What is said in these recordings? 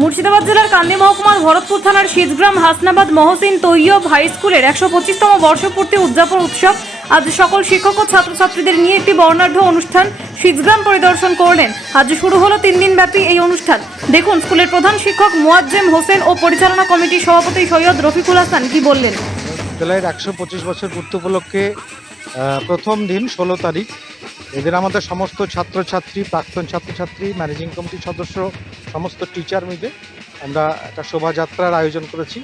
মুর্শিদাবাদ জেলার কান্দি মহকুমার ভরতপুর থানার শীতগ্রাম হাসনাবাদ মহসিন তৈয়ব হাই স্কুলের একশো পঁচিশতম বর্ষপূর্তি উদযাপন উৎসব আজ সকল শিক্ষক ও ছাত্রছাত্রীদের নিয়ে একটি বর্ণাঢ্য অনুষ্ঠান শীতগ্রাম পরিদর্শন করলেন। আজ শুরু হলো তিন দিন ব্যাপী এই অনুষ্ঠান। দেখুন, স্কুলের প্রধান শিক্ষক মোয়াজ্জেম হোসেন ও পরিচালনা কমিটির সভাপতি সৈয়দ রফিকুল হাসান কি বললেন? বিদ্যালয়ের একশো পঁচিশ বছর পূর্তি উপলক্ষে প্রথম দিন ষোলো তারিখ এদের আমাদের সমস্ত ছাত্রছাত্রী, প্রাক্তন ছাত্রছাত্রী ম্যানেজিং কমিটির সদস্য, সমস্ত টিচার মিলে আমরা একটা শোভাযাত্রার আয়োজন করেছি।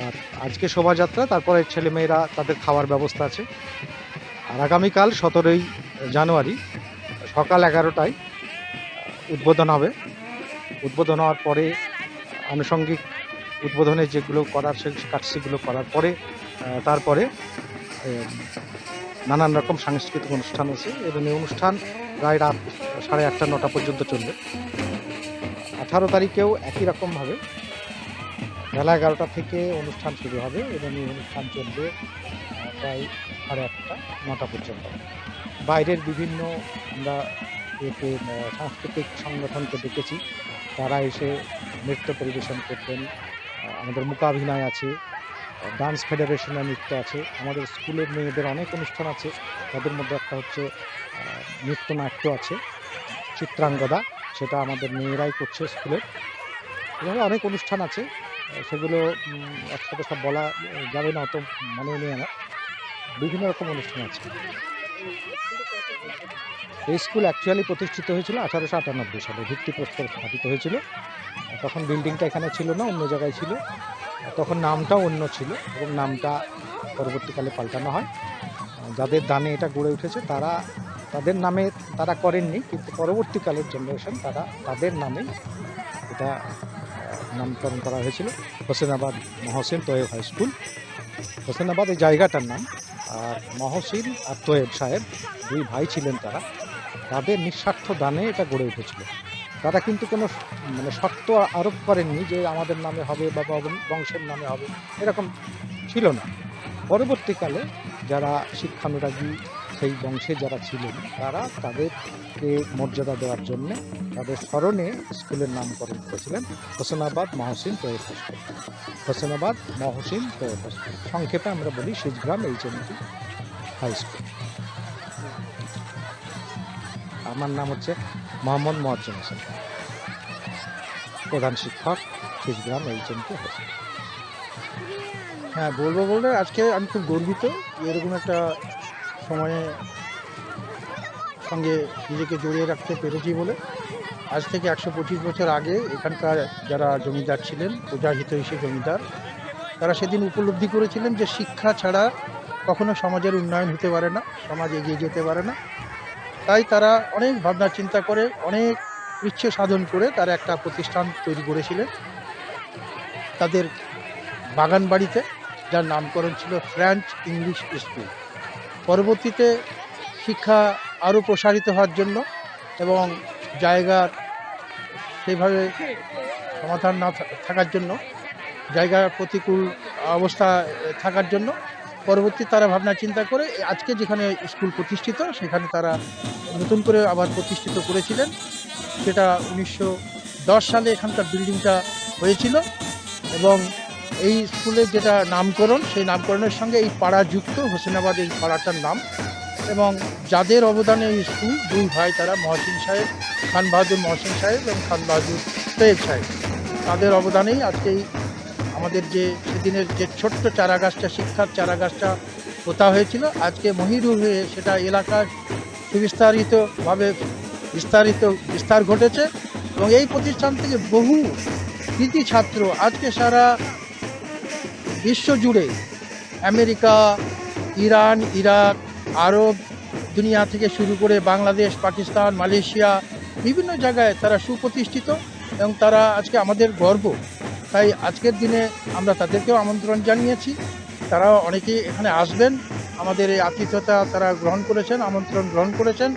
আর আজকে শোভাযাত্রা, তারপরে ছেলেমেয়েরা তাদের খাওয়ার ব্যবস্থা আছে। আর আগামীকাল সতেরোই জানুয়ারি সকাল এগারোটায় উদ্বোধন হবে। উদ্বোধন হওয়ার পরে আনুষঙ্গিক উদ্বোধনে যেগুলো করার সে কাজগুলো করার পরে তারপরে নানান রকম সাংস্কৃতিক অনুষ্ঠান আছে। এবং এই অনুষ্ঠান প্রায় রাত সাড়ে আটটা, নটা পর্যন্ত চলবে। আঠারো তারিখেও একই রকমভাবে বেলা এগারোটা থেকে অনুষ্ঠান শুরু হবে এবং এই অনুষ্ঠান চলবে প্রায় সাড়ে আটটা, নটা পর্যন্ত। বাইরের বিভিন্ন আমরা এতে সাংস্কৃতিক সংগঠনকে ডেকেছি তারা এসে নৃত্য পরিবেশন করবেন আমাদের মূকাভিনয় আছে। ডান্স ফেডারেশনের নৃত্য আছে। আমাদের স্কুলের মেয়েদের অনেক অনুষ্ঠান আছে। তাদের মধ্যে একটা হচ্ছে নৃত্যনাট্য আছে, চিত্রাঙ্গদা। সেটা আমাদের মেয়েরাই করছে স্কুলের এভাবে অনেক অনুষ্ঠান আছে। সেগুলো একসাথে সব বলা যাবে না অত মনে নেই আমার। বিভিন্ন রকম অনুষ্ঠান আছে। এই স্কুল অ্যাকচুয়ালি প্রতিষ্ঠিত হয়েছিল আঠারোশো আটানব্বই সালে। ভিত্তিপ্রস্তর স্থাপিত হয়েছিল। তখন বিল্ডিংটা এখানে ছিল না, অন্য জায়গায় ছিল। তখন নামটাও অন্য ছিল এবং নামটা পরবর্তীকালে পাল্টানো হয়। যাদের দানে এটা গড়ে উঠেছে তারা তাদের নামে তারা করেননি, কিন্তু পরবর্তীকালের জেনারেশন তারা তাদের নামে এটা নামকরণ করা হয়েছিল। Hossainabad Mohsen Toyeb high school. Hossainabad এই জায়গাটার নাম। আর মহসিন আর তোয়েব সাহেব দুই ভাই ছিলেন তারা। তাদের নিঃস্বার্থ দানে এটা গড়ে উঠেছিল। তারা কিন্তু কোনো মানে শর্ত আরোপ করেননি যে আমাদের নামে হবে বা বংশের নামে হবে, এরকম ছিল না। পরবর্তীকালে যারা শিক্ষানুরাগী সেই বংশে যারা ছিলেন, তারা তাদেরকে মর্যাদা দেওয়ার জন্য তাদের স্মরণে স্কুলের নামকরণ করেছিলেন হোসেনাবাদ মহসিন তৈয়ব স্কুল। হোসেনাবাদ মহসিন তৈয়ব স্কুল। সংক্ষেপে আমরা বলি Shijgram H M high school. আমার নাম হচ্ছে মোহাম্মদ মোয়াজ্জম হোসেন প্রধান শিক্ষক Shijgram H M T high হ্যাঁ বলব বলতে আজকে আমি খুব গর্বিত এরকম একটা সময়ে সঙ্গে নিজেকে জড়িয়ে রাখতে পেরেছি বলে। আজ থেকে একশো পঁচিশ বছর আগে এখানকার যারা জমিদার ছিলেন প্রজা হিসেবে জমিদার, তারা সেদিন উপলব্ধি করেছিলেন যে শিক্ষা ছাড়া কখনো সমাজের উন্নয়ন হতে পারে না, সমাজ এগিয়ে যেতে পারে না। তাই তারা অনেক ভাবনা চিন্তা করে, অনেক ইচ্ছে সাধন করে তারা একটা প্রতিষ্ঠান তৈরি করেছিলেন তাদের বাগান বাড়িতে, যার নামকরণ ছিল ফ্রেঞ্চ ইংলিশ স্কুল পরবর্তীতে শিক্ষা আরও প্রসারিত হওয়ার জন্য এবং জায়গার সেইভাবে সমাধান না থাকার জন্য জায়গার প্রতিকূল অবস্থা থাকার জন্য পরবর্তী তারা ভাবনা চিন্তা করে আজকে যেখানে স্কুল প্রতিষ্ঠিত, সেখানে তারা নতুন করে আবার প্রতিষ্ঠিত করেছিলেন। সেটা উনিশশো দশ সালে এখানকার বিল্ডিংটা হয়েছিল এবং এই স্কুলের যেটা নামকরণ, সেই নামকরণের সঙ্গে এই পাড়া যুক্ত হোসেনাবাদ এই পাড়াটার নাম এবং যাদের অবদানে এই স্কুল, দুই ভাই তারা, মহসিন সাহেব, খান বাহাদুর মহসিন সাহেব এবং খান বাহাদুর তৈব সাহেব। তাদের অবদানেই আজকে আমাদের যে সেদিনের যে ছোট্ট চারা গাছটা শিক্ষার চারা গাছটা পোতা হয়েছিল, আজকে মহিরুর হয়ে সেটা এলাকার সুবিস্তারিতভাবে বিস্তারিত বিস্তার ঘটেছে এবং এই প্রতিষ্ঠান থেকে বহু কৃতি ছাত্র আজকে সারা বিশ্ব জুড়ে আমেরিকা, ইরান, ইরাক, আরব দুনিয়া থেকে শুরু করে বাংলাদেশ, পাকিস্তান, মালয়েশিয়া বিভিন্ন জায়গায় তারা সুপ্রতিষ্ঠিত এবং তারা আজকে আমাদের গর্ব। তাই আজকের দিনে আমরা তাদেরকেও আমন্ত্রণ জানিয়েছি। তারা অনেকেই এখানে আসবেন। আমাদের এই আতিথ্যতা তারা গ্রহণ করেছেন, আমন্ত্রণ গ্রহণ করেছেন।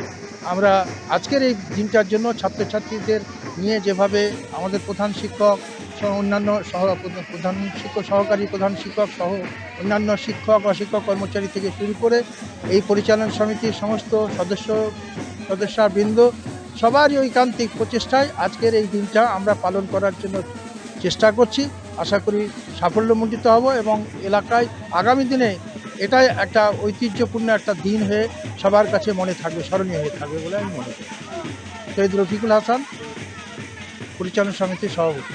আমরা আজকের এই দিনটার জন্য ছাত্রছাত্রীদের নিয়ে যেভাবে আমাদের প্রধান শিক্ষক অন্যান্য সহ প্রধান শিক্ষক, সহকারী প্রধান শিক্ষক সহ অন্যান্য শিক্ষক, অশিক্ষক কর্মচারী থেকে শুরু করে এই পরিচালন সমিতির সমস্ত সদস্য, সদস্যবৃন্দ সবারই ঐকান্তিক প্রচেষ্টায় আজকের এই দিনটা আমরা পালন করার জন্য চেষ্টা করছি। আশা করি সাফল্যমণ্ডিত হব এবং এলাকায় আগামী দিনে এটাই একটা ঐতিহ্যপূর্ণ একটা দিন হয়ে সবার কাছে মনে থাকবে, স্মরণীয় হয়ে থাকবে বলে আমি মনে করি। শহীদ রফিকুল হাসান, পরিচালনা সমিতির সভাপতি।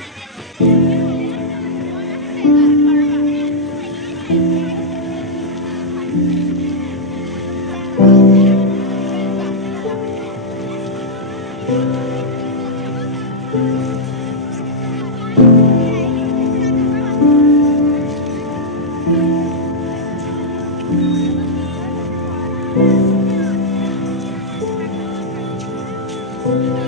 Thank you.